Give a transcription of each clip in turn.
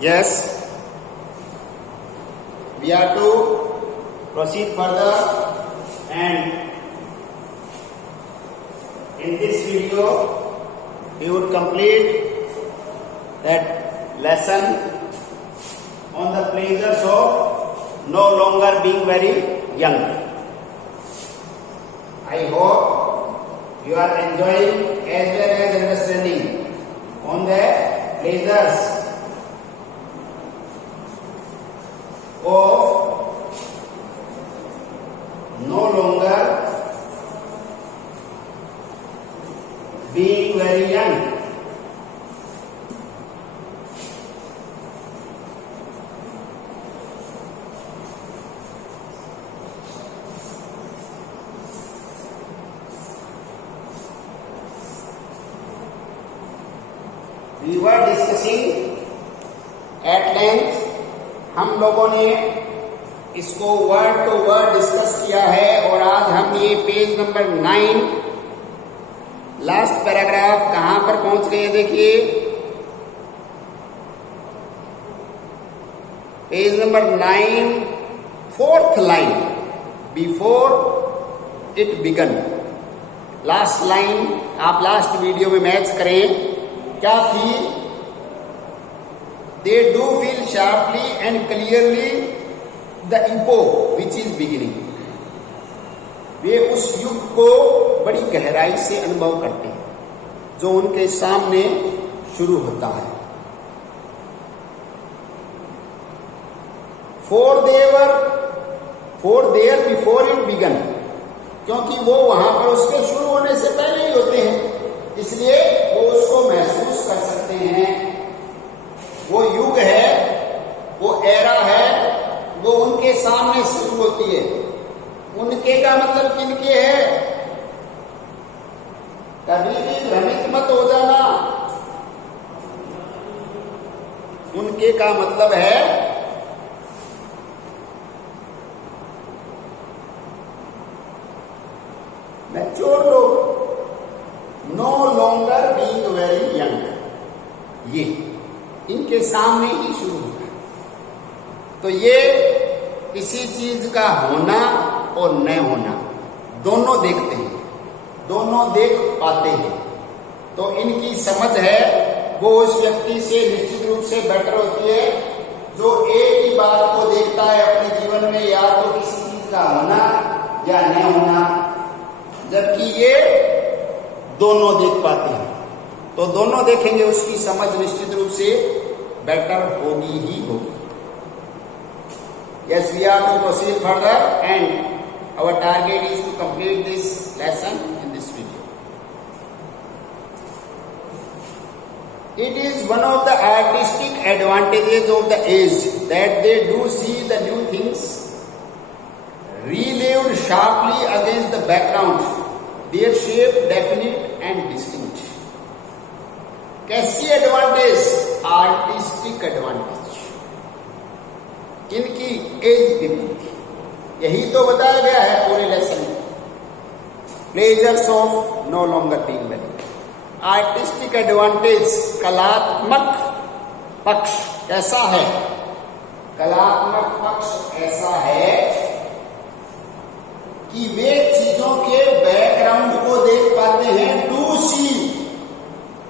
Yes, we are to proceed further, and in this video we would complete that lesson on the pleasures of no longer being very young. I hope you are enjoying as well as understanding on the pleasures of no longer being very young. We were discussing at length. हम लोगों ने इसको word to word discuss किया है और आज हम ये पेज नंबर 9 लास्ट पैराग्राफ कहां पर पहुंच गए देखिए, page number 9 fourth line, before it began. Last line आप लास्ट वीडियो में मैच करें, क्या थी? They do feel sharply and clearly the epoch which is beginning. वे उस युग को बड़ी गहराई से अनुभव करते हैं जो उनके सामने शुरू होता है। For there before it began, क्योंकि वो वहां पर उसके शुरू होने से पहले ही होते हैं, इसलिए वो उसको महसूस कर सकते हैं। वो युग है, वो एरा है, वो उनके सामने शुरू होती है। उनके का मतलब किनके है? कभी भी भ्रमित मत हो जाना। उनके का मतलब है मैच्योर लोग, no longer being very young, ये इनके सामने ही शुरू होता है। तो ये किसी चीज का होना और न होना दोनों देखते हैं, दोनों देख पाते हैं। तो इनकी समझ है वो उस व्यक्ति से निश्चित रूप से बेटर होती है जो एक ही बात को देखता है अपने जीवन में, या तो किसी चीज का होना या न होना, जबकि ये दोनों देख पाते हैं। तो दोनों देखेंगे, उसकी समझ निश्चित रूप से बेटर होगी ही होगी। Yes, we are to proceed further and our target is to complete this lesson in this video. It is one of the artistic advantages of the age that they do see the new things relieved sharply against the background, their shape definite and distinct. कैसी advantage? Artistic advantage, किनकी? Aged people की। यही तो बताया गया है पूरे lesson में, pleasures of no longer being very. Artistic advantage, कलात्मक पक्ष कैसा है? कलात्मक पक्ष ऐसा है कि वे चीजों के बैकग्राउंड को देख पाते हैं। टू सी,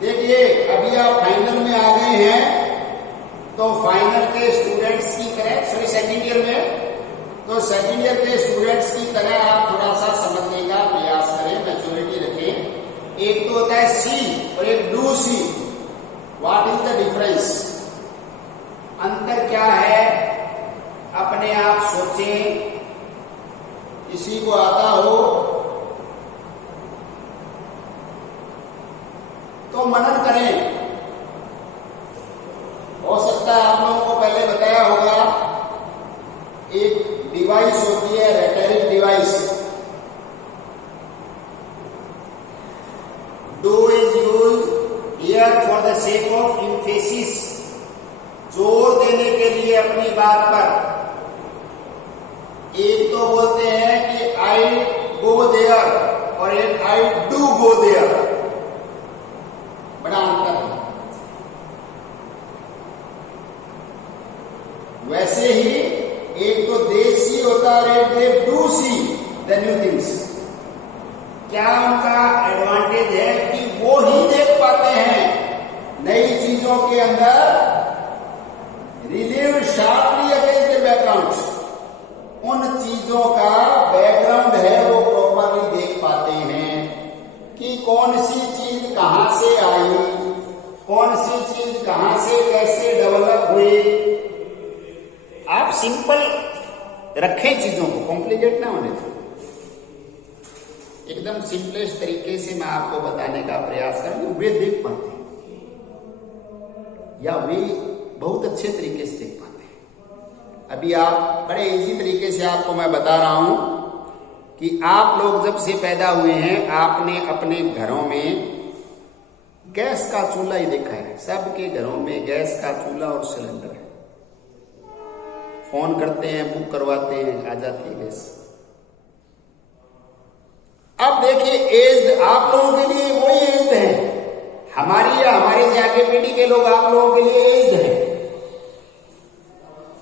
देखिए अभी आप फाइनल में आ गए हैं, तो फाइनल के स्टूडेंट्स की तरह, सॉरी सेकंड ईयर में, तो सेकंड ईयर के स्टूडेंट्स की तरह आप थोड़ा सा समझने का प्रयास करें, मैच्योरिटी रखें। एक तो होता है सी और एक do see. What is the difference? अंतर क्या है? अपने आप सोचें, किसी को आता हो तो मनन करें। हो सकता है आप लोगों को पहले बताया होगा, एक डिवाइस होती है rhetoric device, do is use here for the sake of emphasis, जोर देने के लिए अपनी बात पर। एक तो बोलते हैं कि आई गो देयर और एक आई डू गो देयर, बड़ा अंतर है। वैसे ही एक तो देसी होता है, they do see the new things. क्या उनका एडवांटेज है कि वो ही देख पाते हैं नई चीजों के अंदर relieve sharply against the background. उन चीजों का बैकग्राउंड है वो प्रॉपरली देख पाते हैं कि कौन सी चीज कहां से आई, कौन सी चीज कहां से कैसे डेवलप हुई। आप सिंपल रखें चीजों को, कॉम्प्लिकेट ना होने दो। एकदम सिंपलेस्ट तरीके से मैं आपको बताने का प्रयास करूंगा, वे देख पाते हैं या वे बहुत अच्छे तरीके से देख पाते हैं। अभी आप बड़े इजी तरीके से आपको मैं बता रहा हूं कि आप लोग जब से पैदा हुए हैं आपने अपने घरों में गैस का चूल्हा ही देखा है। सबके घरों में गैस का चूल्हा और सिलेंडर है। फोन करते हैं, बुक करवाते हैं, आ जाती है गैस। अब देखिए एज आप लोगों के लिए वही एज है, हमारी या हमारे से आगे पीढ़ी के लोग आप लोगों के लिए एज है।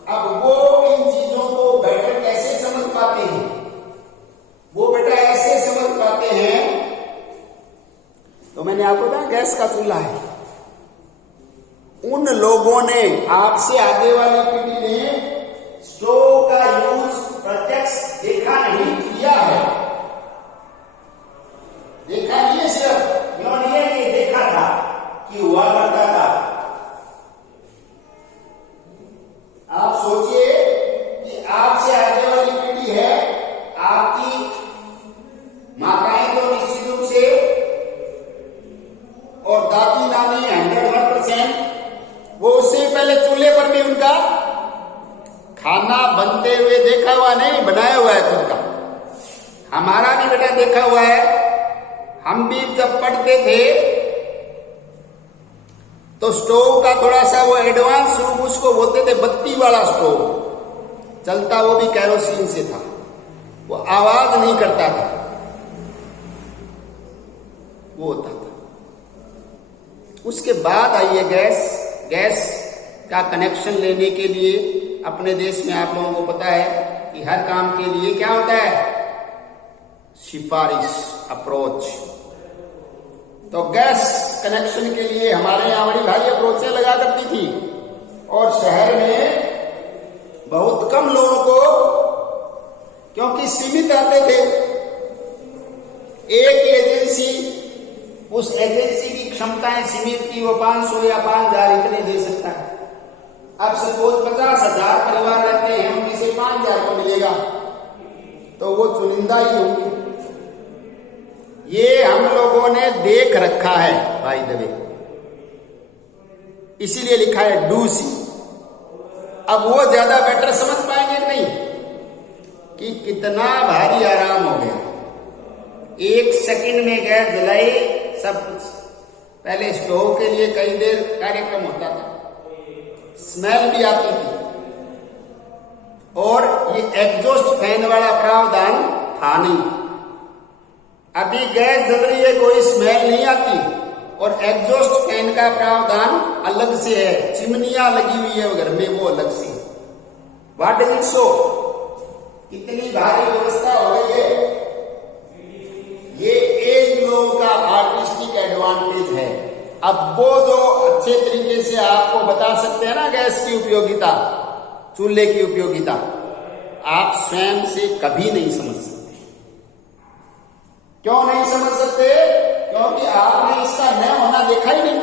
अब वो इन चीजों को बेटर कैसे समझ पाते हैं? वो बेटा ऐसे समझ पाते हैं, तो मैंने आपको कहा गैस का चूल्हा है। उन लोगों ने, आपसे आगे वाली पीढ़ी ने स्टोव का यूज प्रत्यक्ष देखा नहीं, किया है। देखा नहीं है, सिर्फ यो नहीं है कि देखा था कि हुआ करता था। आप सोचिए कि आपसे आगे वाली पीढ़ी है, आपकी माताएं तो निश्चित रूप से और दादी नानी 100%, वो उससे पहले चूल्हे पर भी उनका खाना बनते हुए देखा हुआ नहीं, बनाया हुआ है खुद का। हमारा भी बेटा देखा हुआ है। हम भी जब पढ़ते थे तो स्टोव का थोड़ा सा वो एडवांस रूप उसको बोलते थे, बत्ती वाला स्टोव चलता, वो भी कैरोसिन से था, वो आवाज नहीं करता था, वो होता था। उसके बाद आई है गैस। गैस का कनेक्शन लेने के लिए अपने देश में आप लोगों को पता है कि हर काम के लिए क्या होता है, सिफारिश, अप्रोच। तो गैस कनेक्शन के लिए हमारे यहाँ बड़ी भारी अप्रोचें लगा करती थी और शहर में बहुत कम लोगों को, क्योंकि सीमित आते थे। एक एजेंसी, उस एजेंसी की क्षमताएं सीमित थी, वो 500 या 5000 इतने दे सकता है। अब सपोज 50,000 परिवार रहते हैं, उनमें से 5,000 को मिलेगा, तो वो चुनिंदा ही होंगे। ये हम लोगों ने देख रखा है बाय द वे, इसीलिए लिखा है डू सी। अब वो ज्यादा बेटर समझ पाएंगे कि नहीं कि कितना भारी आराम हो गया। 1 सेकंड में गैस जलाई, सब कुछ। पहले स्टोव के लिए कई देर कार्यक्रम होता था, स्मेल भी आती थी, और ये एग्जॉस्ट फैन वाला प्रावधान था नहीं। अभी गैस जल रही है, कोई स्मेल नहीं आती, और एग्जॉस्ट फैन का प्रावधान अलग से है। चिमनियां लगी हुई है घर में, वो अलग से। What is it so? कितनी भारी व्यवस्था हो गई है। ये एक लोगों का आर्टिस्टिक एडवांटेज है। अब वो जो अच्छे तरीके से आपको बता सकते हैं ना गैस की उपयोगिता, चूल्हे की उपयोगिता, आप स्वयं से कभी नहीं समझ सकते। क्यों नहीं समझ सकते? क्योंकि आपने इसका न होना देखा ही नहीं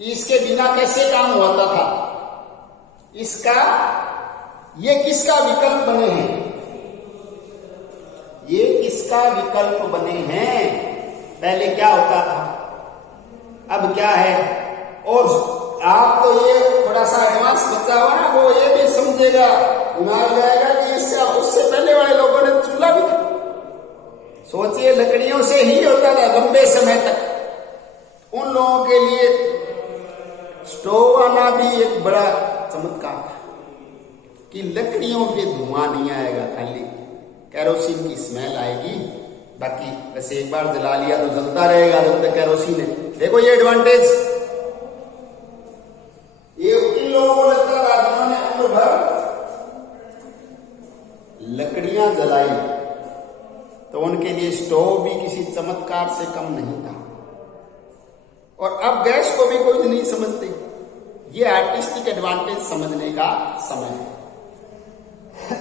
कि इसके बिना कैसे काम होता था। इसका, ये किसका विकल्प बने हैं, ये किसका विकल्प बने हैं। पहले क्या होता था, अब क्या है। और आप तो ये थोड़ा सा एडवांस बच्चा हो ना, वो ये भी समझेगा, मान जाएगा कि इससे उससे पहले वाले लोगों ने चूल्हा भी था। सोचिए, लकड़ियों से ही होता था लंबे समय तक। उन लोगों के लिए स्टोव आना भी एक बड़ा चमत्कार था कि लकड़ियों के धुआं नहीं आएगा, खाली कैरोसिन की स्मेल आएगी। बाकी वैसे एक बार जला लिया तो जलता रहेगा जब तक कैरोसिन है। देखो ये एडवांटेज, ये इन लोगों को चमत्कार से कम नहीं था। और अब गैस को भी कोई नहीं समझते। ये आर्टिस्टिक एडवांटेज समझने का समय है।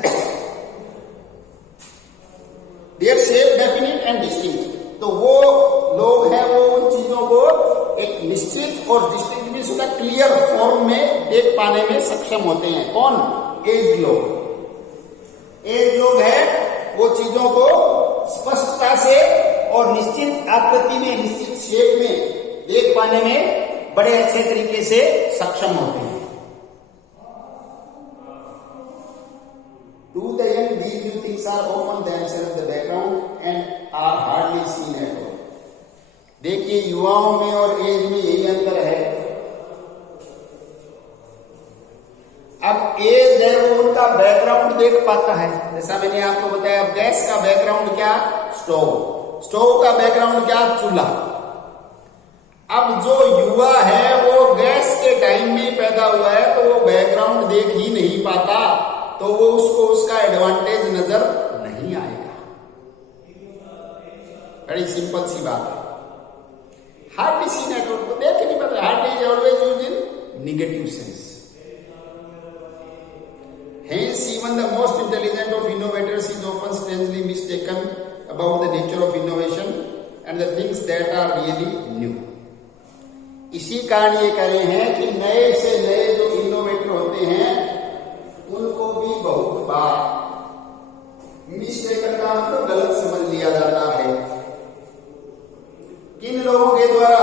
Their shape definite and distinct. तो वो लोग हैं, वो उन चीजों को एक निश्चित और डिस्टिंक्ट भी उसका क्लियर फॉर्म में देख पाने में सक्षम होते हैं। कौन? एज लोग। एज लोग हैं वो चीजों को स्पष्टता से और निश्चित आकृति में, निश्चित शेप में देख पाने में बड़े अच्छे तरीके से सक्षम होते हैं। To the young, these new things are often themselves the background and are hardly seen at all. देखिए, युवाओं में और एज में यही अंतर है। अब एज है वो उनका बैकग्राउंड देख पाता है। जैसा मैंने आपको बताया, अब गैस का बैकग्राउंड क्या? स्टोव। स्टोव का बैकग्राउंड क्या? चूल्हा। अब जो युवा है वो गैस के टाइम में पैदा हुआ है, तो वो बैकग्राउंड देख ही नहीं पाता, तो वो उसको उसका एडवांटेज नजर नहीं आएगा। बड़ी सिंपल सी बात है। हार्डली सीन एट ऑल, तो देख नहीं पाता। Hardly is always used in negative sense. Hence, even the most intelligent of innovators is often strangely mistaken about the nature of innovation and the things that are really new. इसी कारण ये कह रहे हैं कि नए से नए जो इनोवेटर होते हैं उनको भी बहुत बार मिस्टेकन का मतलब गलत समझ लिया जाता है। किन लोगों के द्वारा?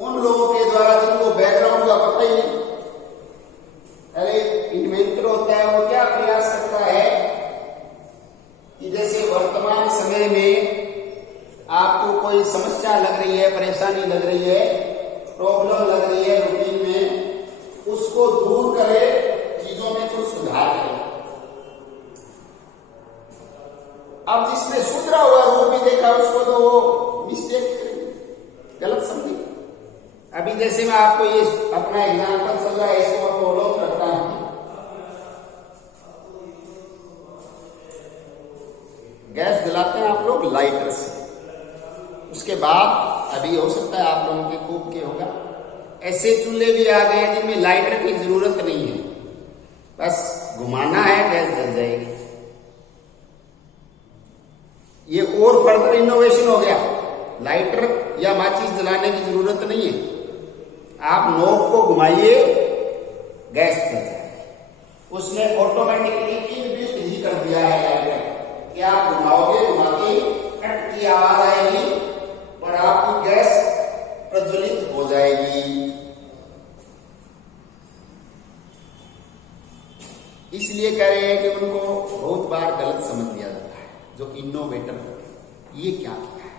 उन लोगों के द्वारा जिनको बैकग्राउंड का पता ही नहीं। अरे इन्वेंटर होता है वो क्या प्रयास करता है कि जैसे वर्तमान समय में आपको कोई समस्या लग रही है, परेशानी लग रही है, प्रॉब्लम लग रही है रूटीन में, उसको दूर करे, चीजों में कुछ सुधार करे। अब जिसने सुधरा हुआ वो भी देखा, उसको तो वो मिस्टेक गलत समझे। अभी जैसे मैं आपको ये अपना एग्जाम्पल चल रहा है, इसको मैं फॉलो करता हूं। गैस जलाते हैं आप लोग लाइटर से। उसके बाद अभी हो सकता है आप लोगों के खूब के होगा, ऐसे चूल्हे भी आ गए जिनमें लाइटर की जरूरत नहीं है, बस घुमाना है, गैस जल जाएगी। ये और फर्दर इनोवेशन हो गया। लाइटर या माचिस जलाने की जरूरत नहीं है, आप नोब को घुमाइए, गैस जल जाएगी। उसने ऑटोमेटिकली इनबिल्ट ही कर दिया है लाइटर कि आप घुमाओगे, घुमाते कट की आवाज आएगी और आपकी गैस प्रज्वलित हो जाएगी। इसलिए कह रहे हैं कि उनको बहुत बार गलत समझ लिया जाता है जो इनोवेटर होते हैं। ये क्या किया है?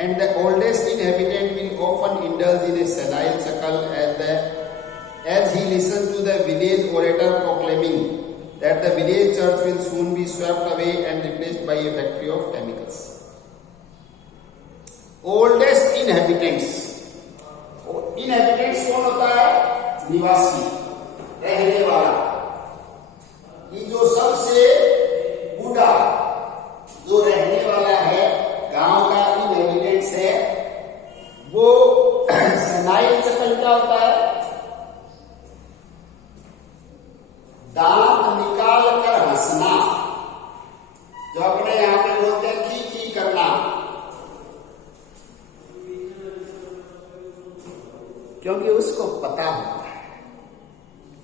And the oldest inhabitant will often indulge in a senile chuckle as he listens to the village orator proclaiming that the village church will soon be swept away and replaced by a factory of chemicals. Oldest inhabitants. Inhabitants कौन होता है? निवासी, रहने वाला। ये जो सबसे बूढ़ा जो रहने वाला है गांव का इनहेबिटेंट्स है, वो सेनाइल चक्र क्या होता है? दांत निकाल कर हंसना, जो अपने यहां पे बोलते हैं खी खी करना। क्योंकि उसको पता होता है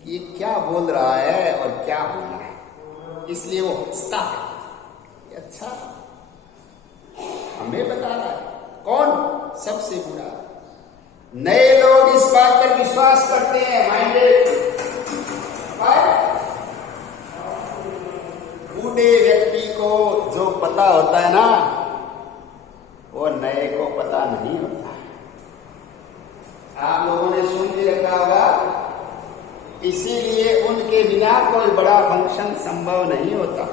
कि ये क्या बोल रहा है और क्या बोलना है, इसलिए वो हंसता है। अच्छा, हमें बता रहा है। कौन? सबसे बुरा। नए लोग इस बात पर विश्वास करते हैं, माइंडेड। बूढ़े व्यक्ति को जो पता होता है ना, वो नए को पता नहीं होता। आप लोगों ने सुन भी रखा होगा, इसीलिए उनके बिना कोई बड़ा फंक्शन संभव नहीं होता।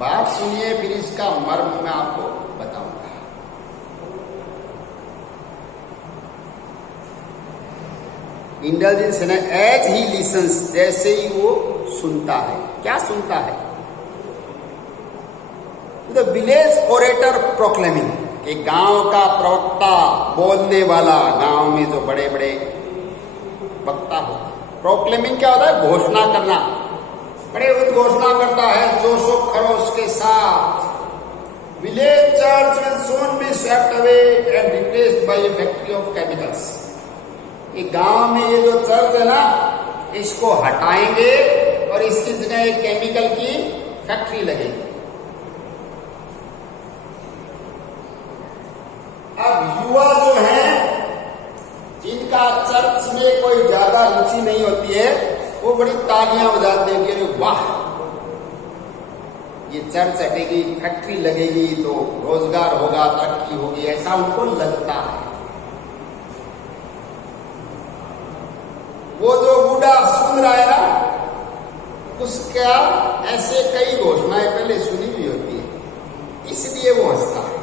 बात सुनिए, फिर इसका मर्म मैं आपको बताऊंगा। इंडल्जेंस है ना, एज ही लिसन्स, जैसे ही वो सुनता है। क्या सुनता है? द विलेज ओरेटर प्रोक्लेमिंग, कि गांव का प्रवक्ता, बोलने वाला, गांव में जो बड़े बड़े वक्ता होता है। प्रोक्लेमिंग क्या होता है? घोषणा करना, बड़े उद्घोषणा करता है जोशो खरोश के साथ। Village church will soon be swept away and replaced by a factory of chemicals। ये गांव में ये जो चर्च है ना, इसको हटाएंगे और इसकी जगह एक केमिकल की फैक्ट्री लगेगी। अब युवा जो है, जिनका चर्च में कोई ज्यादा रुचि नहीं होती है, वो बड़ी तालियां बजाते हैं कि अरे वाह, ये चर्च हटेगी, फैक्ट्री लगेगी तो रोजगार होगा, तरक्की होगी, ऐसा उनको लगता है। वो जो बूढ़ा सुन रहा है ना, उसका ऐसे कई घोषणाएं पहले सुनी भी होती है, इसलिए वो हंसता है।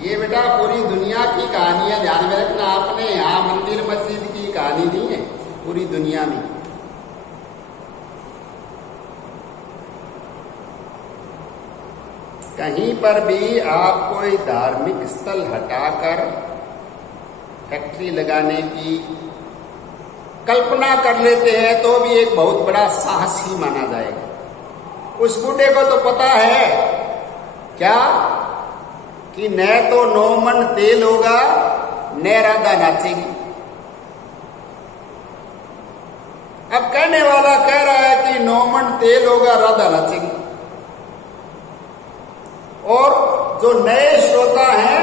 ये बेटा पूरी दुनिया की कहानियां ध्यान में रखना, आपने यहां मंदिर मस्जिद की कहानी नहीं है, पूरी दुनिया में। कहीं पर भी आप कोई धार्मिक स्थल हटाकर फैक्ट्री लगाने की कल्पना कर लेते हैं तो भी एक बहुत बड़ा साहस ही माना जाएगा। उस बूढ़े को तो पता है क्या कि न तो 9 मन तेल होगा, न राधा नाचेगी। अब कहने वाला कह रहा है कि 9 मन तेल होगा, राधा नाचेगी, और जो नए श्रोता हैं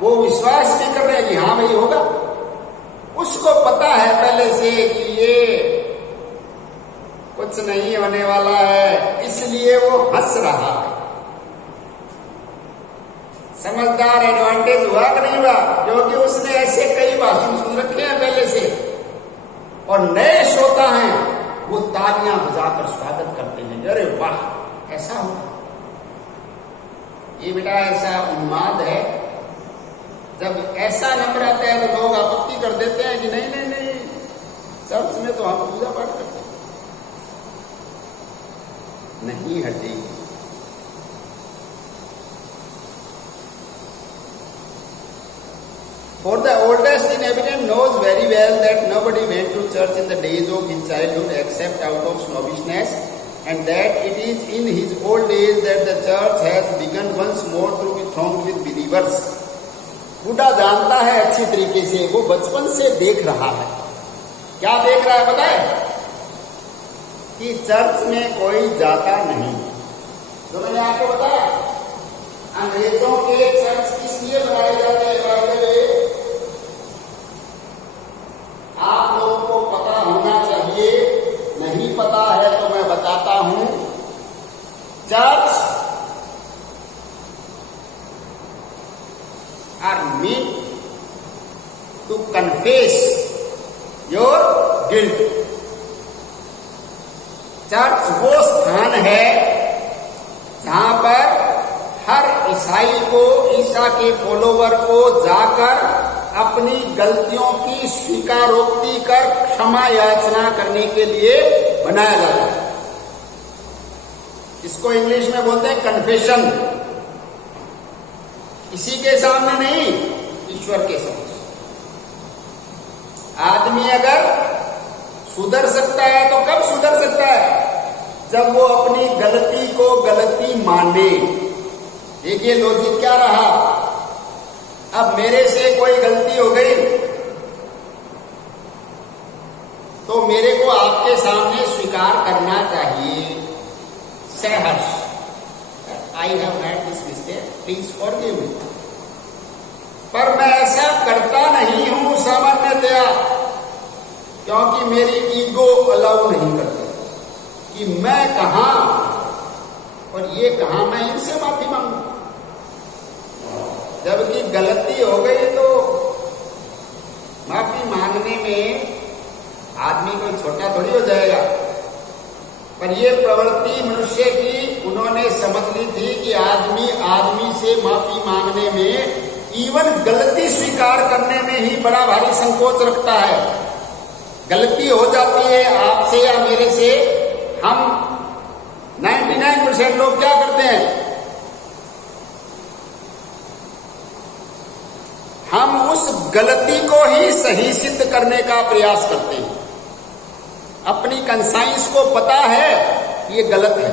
वो विश्वास नहीं कर रहे कि हाँ भाई होगा। उसको पता है पहले से कि ये कुछ नहीं होने वाला है, इसलिए वो हंस रहा है। समझदार एडवांटेज हुआ कि नहीं हुआ? क्योंकि उसने ऐसे कई भाषण सुन रखे हैं पहले से, और नए श्रोता हैं वो तालियां बजाकर स्वागत करते हैं, अरे वाह ऐसा होगा। ये बेटा ऐसा उन्माद है, जब ऐसा नंबर आता है तो लोग आपत्ति कर देते हैं कि नहीं नहीं नहीं, चर्च में तो हम पूजा पाठ करते हैं। नहीं हटेगी। For the oldest inhabitant knows very well that nobody went to church in the days of his childhood except out of snobbishness, and that it is in his old age that the church has begun once more to be thronged with believers। बूढ़ा जानता है अच्छी तरीके से, वो बचपन से देख रहा है। क्या देख रहा है पता है? कि चर्च में कोई जाता नहीं। तो मैंने आपको बताया अंग्रेजों के चर्च इसलिए बनाए जाते हैं, आप लोगों को पता होना चाहिए, नहीं पता है तो मैं बताता हूं। Church are meant to confess your guilt। Church वो स्थान है जहां पर हर ईसाई को, ईसा के फॉलोवर को जाकर अपनी गलतियों की स्वीकारोक्ति कर क्षमा याचना करने के लिए बनाया जाता है। इसको इंग्लिश में बोलते हैं कन्फेशन। किसी के सामने नहीं, ईश्वर के सामने। आदमी अगर सुधर सकता है तो कब सुधर सकता है? जब वो अपनी गलती को गलती माने। देखिए लॉजिक क्या रहा। अब मेरे से कोई गलती हो गई तो मेरे को आपके सामने स्वीकार करना चाहिए, सहर्ष, I have made this mistake, please forgive me. पर मैं ऐसा करता नहीं हूं सामान्यतया, क्योंकि मेरी ईगो अलाउ नहीं करती कि मैं कहां और ये कहां मैं इनसे माफी मांगू। जबकि गलती हो गई तो माफी मांगने में आदमी कोई छोटा थोड़ी हो जाएगा। पर ये प्रवृत्ति मनुष्य की उन्होंने समझ ली थी कि आदमी आदमी से माफी मांगने में, इवन गलती स्वीकार करने में ही बड़ा भारी संकोच रखता है। गलती हो जाती है आपसे या मेरे से, हम 99% लोग क्या करते हैं, हम उस गलती को ही सही सिद्ध करने का प्रयास करते हैं। अपनी कंसाइंस को पता है कि ये गलत है,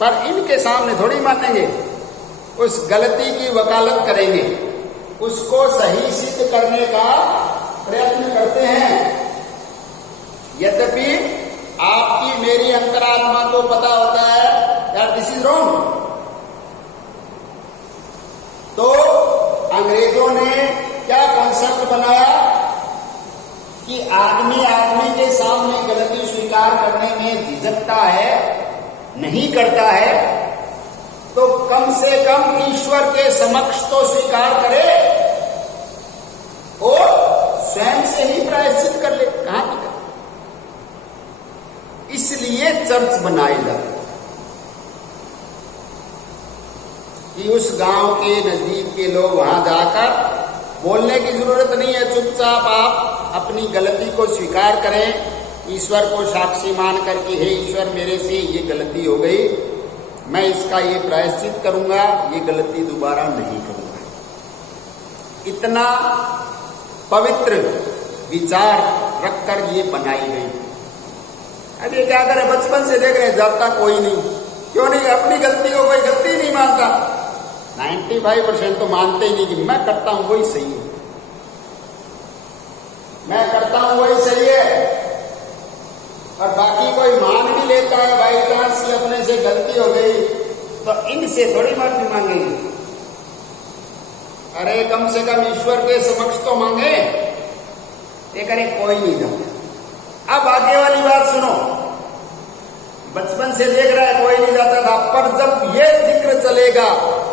पर इनके सामने थोड़ी मानेंगे, उस गलती की वकालत करेंगे, उसको सही सिद्ध करने का प्रयत्न करते हैं। यद्यपि आपकी मेरी अंतरात्मा को पता होता है यार दिस इज रॉन्ग। तो अंग्रेजों ने क्या कॉन्सेप्ट बनाया कि आदमी आदमी के सामने गलती स्वीकार करने में झिझकता है, नहीं करता है, तो कम से कम ईश्वर के समक्ष तो स्वीकार करे और स्वयं से ही प्रायश्चित कर ले। कहां की कर, इसलिए चर्च बनाए जाते कि उस गांव के नजदीक के लोग वहां जाकर बोलने की जरूरत नहीं है, चुपचाप आप अपनी गलती को स्वीकार करें, ईश्वर को साक्षी मान करके हे ईश्वर मेरे से ये गलती हो गई, मैं इसका ये प्रायश्चित करूंगा, ये गलती दोबारा नहीं करूंगा। इतना पवित्र विचार रखकर ये बनाई गई। अब ये क्या करें, बचपन से देख रहे हैं जाता कोई नहीं, क्यों नहीं, अपनी गलती को कोई गलती नहीं मानता। 95% तो मानते ही नहीं कि मैं करता हूं वही सही है, मैं करता हूं वही सही है, और बाकी कोई मान भी लेता है बाई चांस की अपने से गलती हो गई तो इनसे थोड़ी माफी मांगेंगे। अरे कम से कम ईश्वर के समक्ष तो मांगे, ये करे कोई नहीं जाता। अब आगे वाली बात सुनो, बचपन से देख रहा है कोई नहीं जाता था, पर जब ये जिक्र चलेगा,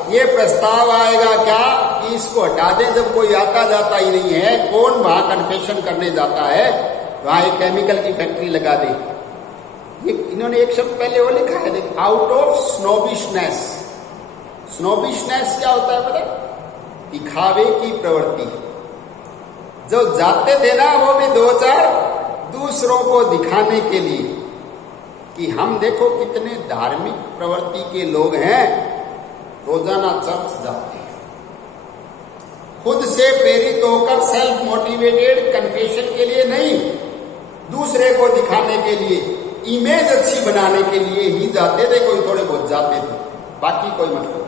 ये प्रस्ताव आएगा क्या कि इसको हटा दें, जब कोई आता जाता ही नहीं है, कौन वहां कन्फेशन करने जाता है, वहां एक केमिकल की फैक्ट्री लगा दे। ये इन्होंने एक शब्द पहले वो लिखा है, देख, आउट ऑफ स्नोबिशनेस। स्नोबिशनेस क्या होता है पता, दिखावे की प्रवृत्ति। जो जाते थे ना वो भी 2-4 दूसरों को दिखाने के लिए कि हम देखो कितने धार्मिक प्रवृत्ति के लोग हैं, रोजाना चर्च जाते हैं, खुद से प्रेरित होकर सेल्फ मोटिवेटेड कन्फेशन के लिए नहीं, दूसरे को दिखाने के लिए, इमेज अच्छी बनाने के लिए ही जाते थे। कोई थोड़े बहुत जाते थे, बाकी कोई मतलब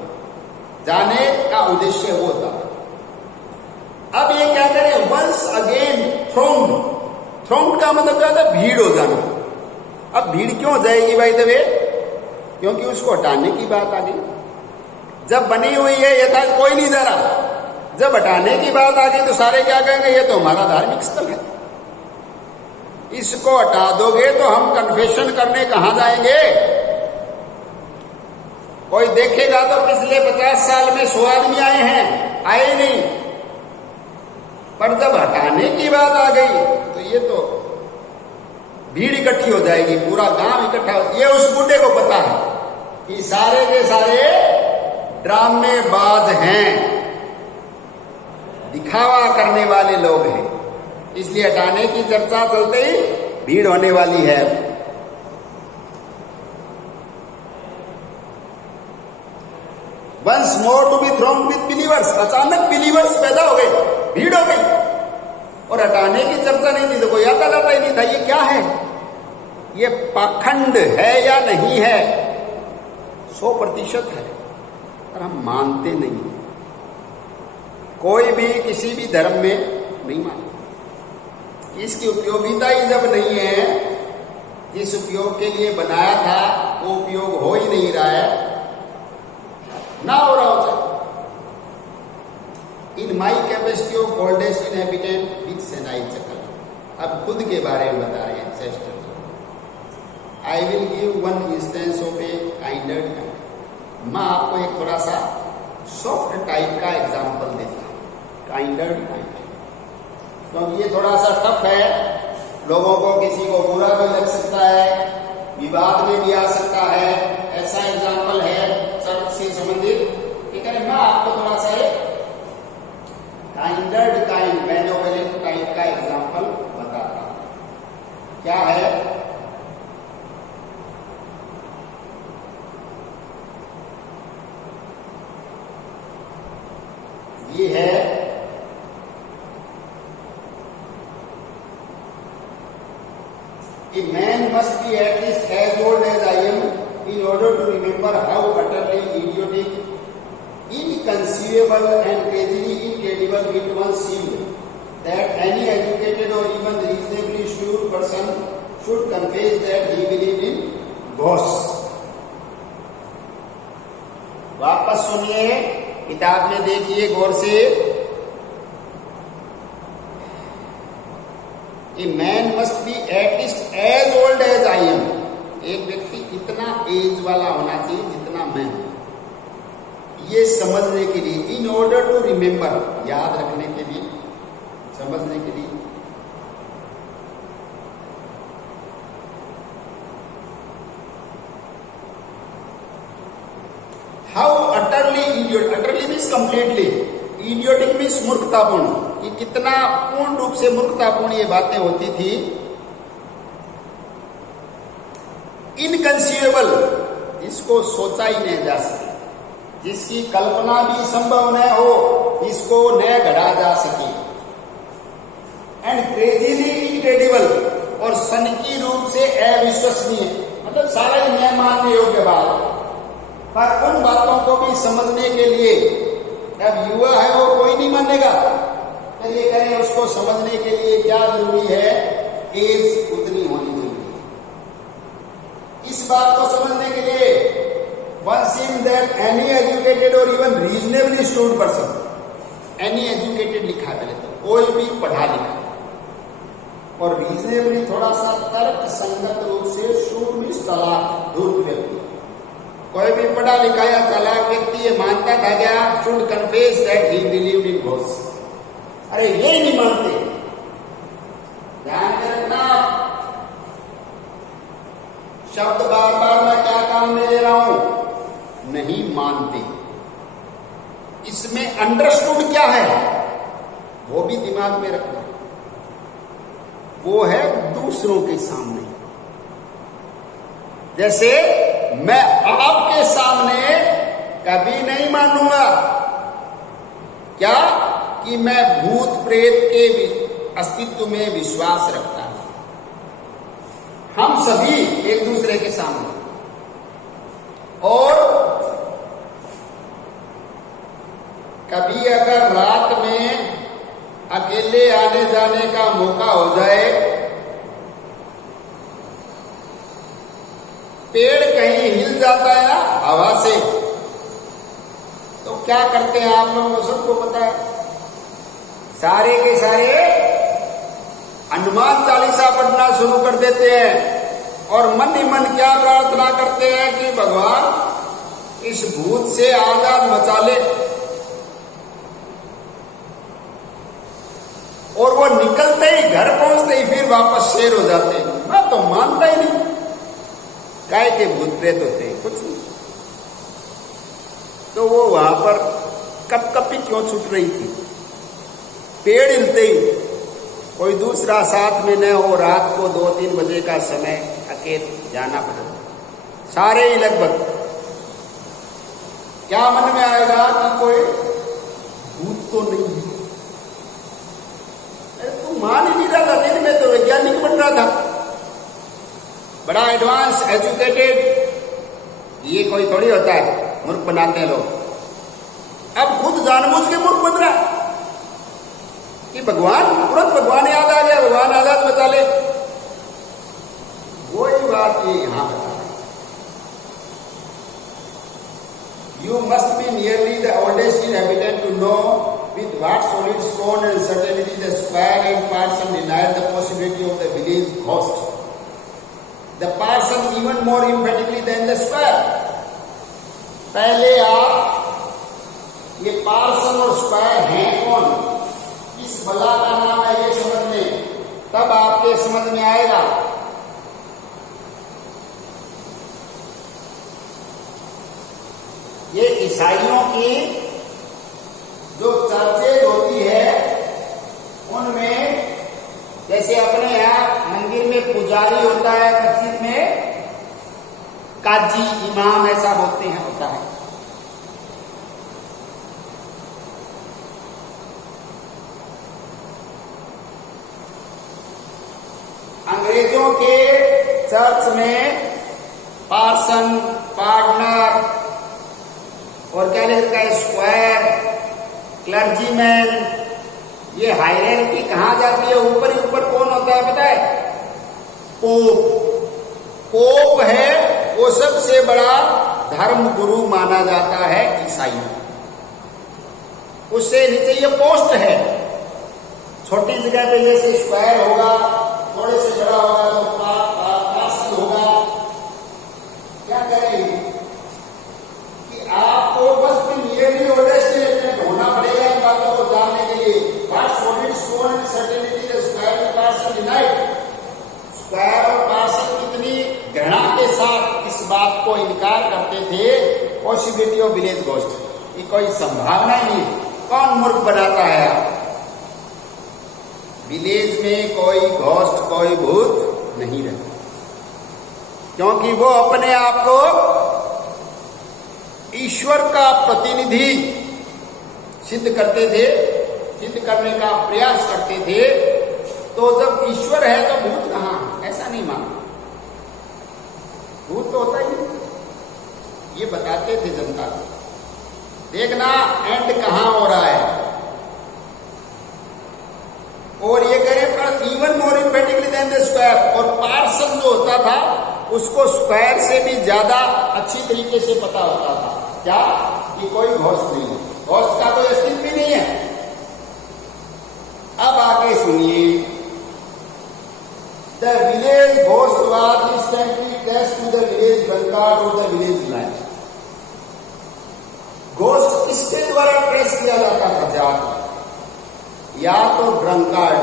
जाने का उद्देश्य वो था। अब ये क्या करें, वंस अगेन थ्रोन्ड। थ्रोन्ड का मतलब क्या था, भीड़ हो जाना। अब भीड़ क्यों हो जाएगी भाई दबे, क्योंकि उसको हटाने की बात आ गई। जब बनी हुई है यथार्थ कोई नहीं जा रहा, जब हटाने की बात आ गई तो सारे क्या कहेंगे, ये तो हमारा धार्मिक स्थल है, इसको हटा दोगे तो हम कन्फेशन करने कहां जाएंगे। कोई देखेगा तो पिछले 50 साल में 100 आदमी आए हैं, आए नहीं, पर जब हटाने की बात आ गई तो ये तो भीड़ इकट्ठी हो जाएगी, पूरा गांव इकट्ठा हो। ये उस बूढ़े को पता है कि सारे के सारे ड्रामेबाज हैं, दिखावा करने वाले लोग हैं, इसलिए हटाने की चर्चा चलते ही भीड़ होने वाली है। Once more to be thronged with believers, अचानक बिलीवर्स पैदा हो गए, भीड़ हो गई, और हटाने की चर्चा नहीं थी तो कोई आता जाता ही नहीं था। ये क्या है, ये पाखंड है या नहीं है, 100% है, पर हम मानते नहीं। कोई भी किसी भी धर्म में नहीं मानता। इसकी उपयोगिता ही जब नहीं है, जिस उपयोग के लिए बनाया था वो उपयोग हो ही नहीं रहा है, ना हो रहा होता। In my capacity of oldest inhabitant which सेनाई चकल। अब खुद के बारे में बता रहे हैं Chester. I will give one instance of a kinder kind. मैं आपको एक थोड़ा सा सॉफ्ट टाइप का एग्जाम्पल देता हूं, काइंडर काइंड, क्योंकि ये थोड़ा सा टफ है, लोगों को किसी को बुरा भी लग सकता है, विवाद में भी आ सकता है। ऐसा एग्जाम्पल है चर्च से संबंधित, ठीक है। मैं आपको थोड़ा सा काइंडर काइंड, बेनेवोलेंट टाइप का एग्जाम्पल क्या है? ये है A man must be at least as old as I am in order to remember how utterly idiotic, inconceivable and crazily incredible it once seemed that any educated or even reasonably sure person should confess that he believed in ghosts. वापस सुनिए, किताब में देखिए गौर से। A man must be at least as old as I am. एक व्यक्ति इतना as वाला होना चाहिए जितना मैं हूं, ये समझने के लिए, इन ऑर्डर टू रिमेंबर, याद रखने के लिए, समझने के लिए। How utterly idiot, utterly means completely, idiotic means मूर्खतापूर्ण, कि कितना पूर्ण रूप से मूर्खतापूर्ण ये बातें होती थी। इनकंसीवेबल, इसको सोचा ही नहीं जा सके, जिसकी कल्पना भी संभव न हो, इसको न गढ़ा जा सके। एंड क्रेजीली इनक्रेडिबल, और सनकी रूप से अविश्वसनीय, मतलब सारा ही न मानने योग्य बात। पर उन बातों को भी समझने के लिए, अब युवा है वो कोई नहीं मानेगा, तो ये करें, उसको समझने के लिए क्या जरूरी है? एज उतनी होनी चाहिए। इस बात को समझने के लिए one seems that any educated or even reasonably shrewd person, any educated लिखा है पहले तो, कोई भी पढ़ा लिखा, और reasonably थोड़ा सा तर्क संगत रूप से shrewd मीन्स चालाक, धूर्त व्यक्ति, कोई भी पढ़ा लिखा या चालाक व्यक्ति ये मानता था क्या? should confess that he believed in ghosts. अरे ये नहीं मानते, ध्यान रखना, शब्द बार बार मैं क्या काम में ले रहा हूं? नहीं मानते। इसमें अंडरस्टूड क्या है वो भी दिमाग में रखना, वो है दूसरों के सामने। जैसे मैं आपके सामने कभी नहीं मानूंगा क्या कि मैं भूत प्रेत के अस्तित्व में विश्वास रखता हूं। हम सभी एक दूसरे के सामने, और कभी अगर रात में अकेले आने जाने का मौका हो जाए, पेड़ कहीं हिल जाता है ना हवा से, तो क्या करते हैं आप लोगों को सबको पता है, सारे के सारे हनुमान चालीसा पढ़ना शुरू कर देते हैं, और मन ही मन क्या प्रार्थना करते हैं कि भगवान इस भूत से आजाद बचा ले। और वो निकलते ही, घर पहुंचते ही फिर वापस शेर हो जाते हैं। मैं तो मानता ही नहीं, काय के भूत प्रेत होते हैं, कुछ नहीं। तो वो वहां पर कपकपी क्यों छूट रही थी? पेड़ हिलते ही, कोई दूसरा साथ में न हो, रात को 2-3 बजे का समय अकेले जाना पड़ा, सारे ही लगभग, क्या मन में आएगा कि कोई भूत तो नहीं है? अरे तू मान ही नहीं रहा था, दिन में तो वैज्ञानिक बन रहा था, बड़ा एडवांस एजुकेटेड, ये कोई थोड़ी होता है, मूर्ख बनाते हैं लोग। अब खुद जानबूझ के मूर्ख बन रहा है कि भगवान, तुरंत भगवान याद आ गया, भगवान आजाद बचा ले। वही बात ये यहां बता रहे। You must be nearly the oldest inhabitant to know with what solid stone and certainty the squire and parson denied the possibility of the village ghost. The parson even more emphatically than the squire. पहले आप ये person और square हैं कौन, किस बला का नाम है, ये समझ लें, तब आपके समझ में आएगा। ये ईसाइयों की जो चर्चेज होती है, उनमें जैसे अपने यहाँ मंदिर में पूजा पुजारी होता है मस्जिद में, काजी इमाम ऐसा बोलते हैं, होता है। अंग्रेजों के चर्च में पार्सन, पार्टनर और क्या लिखता है स्क्वायर, क्लर्जीमैन, ये हायरार्की कहां जाती है? ऊपर ही ऊपर कौन होता है पता है? पोप। पोप है वो सबसे बड़ा धर्म गुरु माना जाता है ईसाई। उससे नीचे ये पोस्ट है, छोटी जगह पे जैसे स्क्वायर होगा, थोड़े से बड़ा होगा तो पार्सन होगा। क्या करेंगे कि आपको बस नियरली ऑनेस्ट होना पड़ेगा इन बातों को जानने के लिए। स्क्वायर और पार्सन कितनी घृणा के साथ इस बात को इनकार करते थे, पॉसिबिलिटी ऑफ विलेज घोस्ट, ये कोई संभावना ही नहीं। कौन मूर्ख बनाता है? आप विलेज में कोई घोस्ट, कोई भूत नहीं रहता, क्योंकि वो अपने आप को ईश्वर का प्रतिनिधि सिद्ध करते थे, सिद्ध करने का प्रयास करते थे। तो जब ईश्वर है तो भूत कहां? ऐसा नहीं माना, भूत तो होता ही नहीं। ये बताते थे जनता को, देखना एंड कहां हो रहा है। और ये कह रहे पर even more emphatically than the squire, और पार्सन जो होता था उसको स्क्वायर से भी ज्यादा अच्छी तरीके से पता होता था क्या कि कोई घोस्ट नहीं है, घोस्ट का कोई अस्तित्व भी नहीं है। अब आगे सुनिए, the village ghost was instantly traced to the village drunkard और द विलेज लाइट। घोस्ट किसके द्वारा ट्रेस किया जाता था? जात, या तो ड्रंकार्ड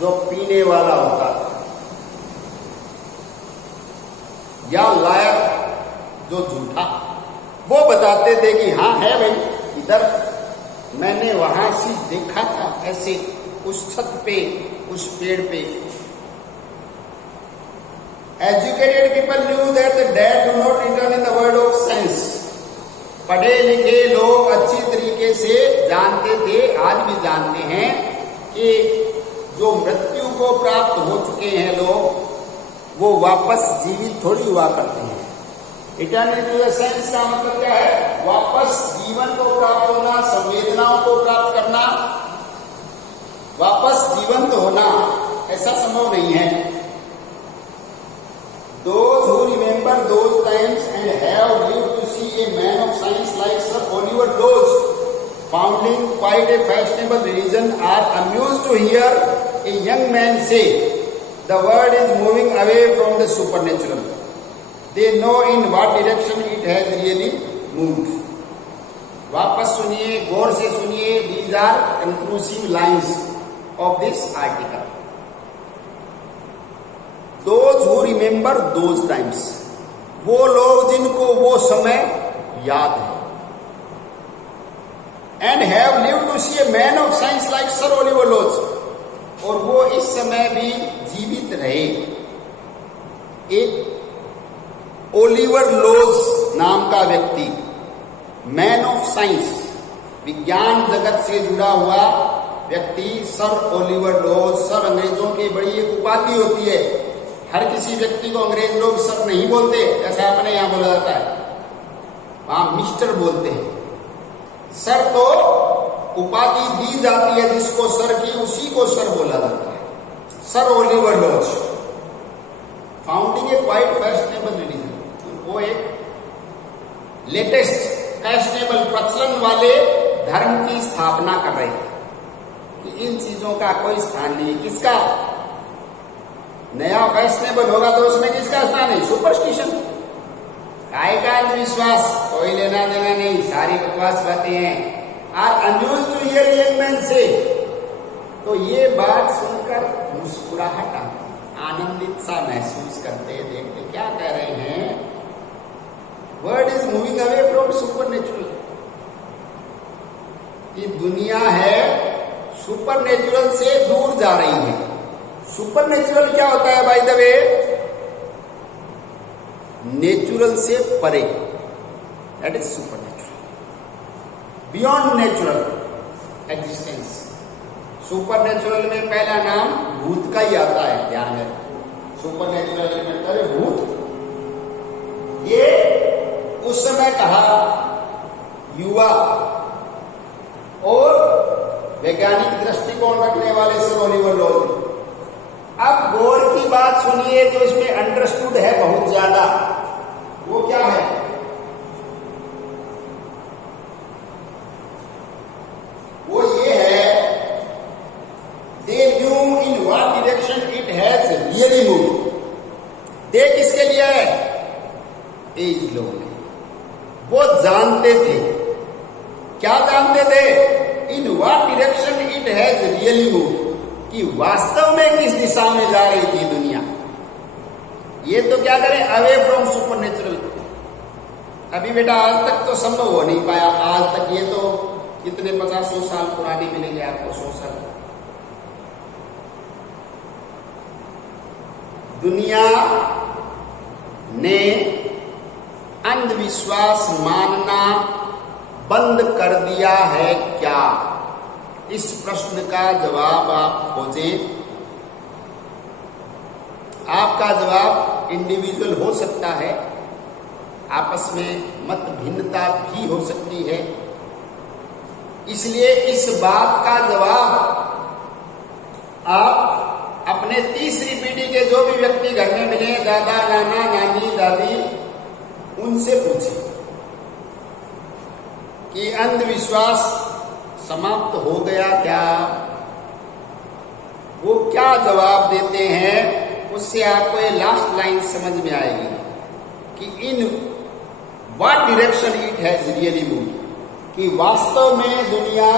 जो पीने वाला होता था, या लायर जो झूठा। वो बताते थे कि हाँ है भाई, इधर मैंने वहां से देखा था, ऐसे उस छत पे, उस पेड़ पे। Educated people knew that the dead do not return in the world of science. पढ़े लिखे लोग अच्छी तरीके से जानते थे, आज भी जानते हैं कि जो मृत्यु को प्राप्त हो चुके हैं लोग, वो वापस जीवित थोड़ी हुआ करते हैं। इटर्निटी टू द सेंस का मतलब क्या है? वापस जीवन को प्राप्त होना, संवेदनाओं को प्राप्त करना, वापस जीवंत होना, ऐसा संभव नहीं है। Those who remember those times and have lived to see a man of science like Sir Oliver Dodge founding quite a fashionable religion are amused to hear a young man say, "The world is moving away from the supernatural." They know in what direction it has really moved. वापस सुनिए, गौर से सुनिए, these are conclusive lines of this article. Those who remember those times, वो लोग जिनको वो समय याद है, and have lived to see a man of science like Sir Oliver Dodge, और वो इस समय भी जीवित रहे। एक ओलिवर लोज नाम का व्यक्ति, मैन ऑफ साइंस, विज्ञान जगत से जुड़ा हुआ व्यक्ति, सर ओलिवर डोज। सर अंग्रेजों की बड़ी एक उपाधि होती है, हर किसी व्यक्ति को अंग्रेज लोग सर नहीं बोलते, जैसा अपने यहां बोला जाता है, वहां मिस्टर बोलते हैं। सर तो उपाधि दी जाती है जिसको सर की, उसी को सर बोला जाता है। सर ओलिवर डोज फाउंडिंग ए क्वाइट फैशनेबल रिलीजन, वो एक लेटेस्ट फैशनेबल प्रचलन वाले धर्म की स्थापना कर रहे थे कि इन चीजों का कोई स्थान नहीं। किसका? नया फैशनेबल होगा तो उसमें किसका स्थान है? सुपरस्टिशन, काय का अंधविश्वास, कोई लेना देना नहीं, सारी बकवास बातें हैं। Are amused to hear young man से, तो ये बात सुनकर मुस्कुराहट आती, आनंदित सा महसूस करते, देखते क्या कह रहे हैं, world is moving away from supernatural. ये दुनिया है सुपरनेचुरल से दूर जा रही है, सुपर नेचुरल क्या होता है बाय द वे? नेचुरल से परे, that is super natural, beyond natural existence. Super natural में पहला नाम भूत का ही आता है, ध्यान है। सुपर नेचुरल एलिमेंट है भूत। ये उस समय कहा युवा और वैज्ञानिक दृष्टिकोण रखने वाले सर ओलिवर लॉज। अब गौर की बात सुनिए, जो इसमें अंडरस्टूड है बहुत ज्यादा, वो क्या है? वो ये है, they knew in what direction it has really moved. They किसके लिए है? एज लोग ने। वो जानते थे, क्या जानते थे? इन what direction it has really moved, कि वास्तव में किस दिशा में जा रही थी दुनिया। ये तो क्या करें, अवे फ्रॉम सुपर नेचुरल। अभी बेटा आज तक तो संभव हो नहीं पाया, आज तक। ये तो कितने 50-100 साल पुरानी मिलेंगे आपको, 100 साल। दुनिया ने अंधविश्वास मानना बंद कर दिया है क्या? इस प्रश्न का जवाब आप खोजें। आपका जवाब इंडिविजुअल हो सकता है, आपस में मत भिन्नता भी हो सकती है। इसलिए इस बात का जवाब आप अपने तीसरी पीढ़ी के जो भी व्यक्ति घर में मिले, दादा, नाना, नानी, दादी, उनसे पूछिए कि अंधविश्वास समाप्त हो गया क्या? वो क्या जवाब देते हैं, उससे आपको ये लास्ट लाइन समझ में आएगी कि इन what direction it has really moved, कि वास्तव में दुनिया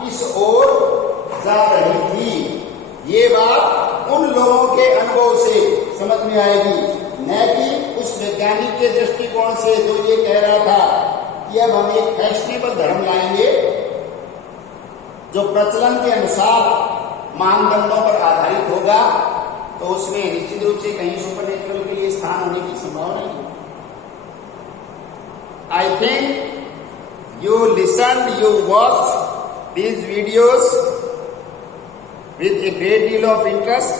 किस ओर जा रही थी। ये बात उन लोगों के अनुभव से समझ में आएगी, न कि उस वैज्ञानिक के दृष्टिकोण से जो ये कह रहा था कि अब हम एक फैशनेबल धर्म लाएंगे जो प्रचलन के अनुसार मानदंडों पर आधारित होगा, तो उसमें निश्चित रूप से कहीं सुपर नेचुरल के लिए स्थान होने की संभावना नहीं। I think you listen, you watch these videos with a great deal of interest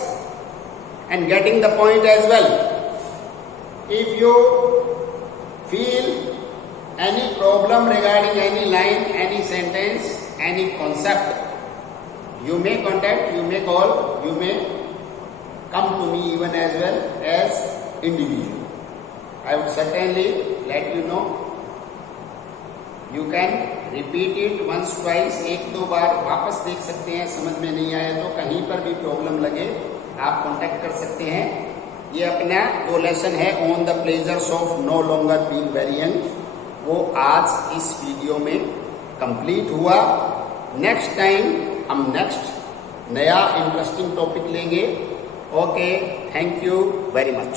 and getting the point as well. If you feel any problem regarding any line, any sentence, any concept, you may contact, you may call, you may come to me even as well as individual. I would certainly let you know. You can repeat it once, twice, एक दो बार वापस देख सकते हैं। समझ में नहीं आया तो कहीं पर भी प्रॉब्लम लगे आप कांटेक्ट कर सकते हैं। ये अपना जो लेसन है on the pleasures of no longer being very young, वो आज इस वीडियो में कंप्लीट हुआ। नेक्स्ट टाइम हम नेक्स्ट नया इंटरेस्टिंग टॉपिक लेंगे। Okay, thank you very much.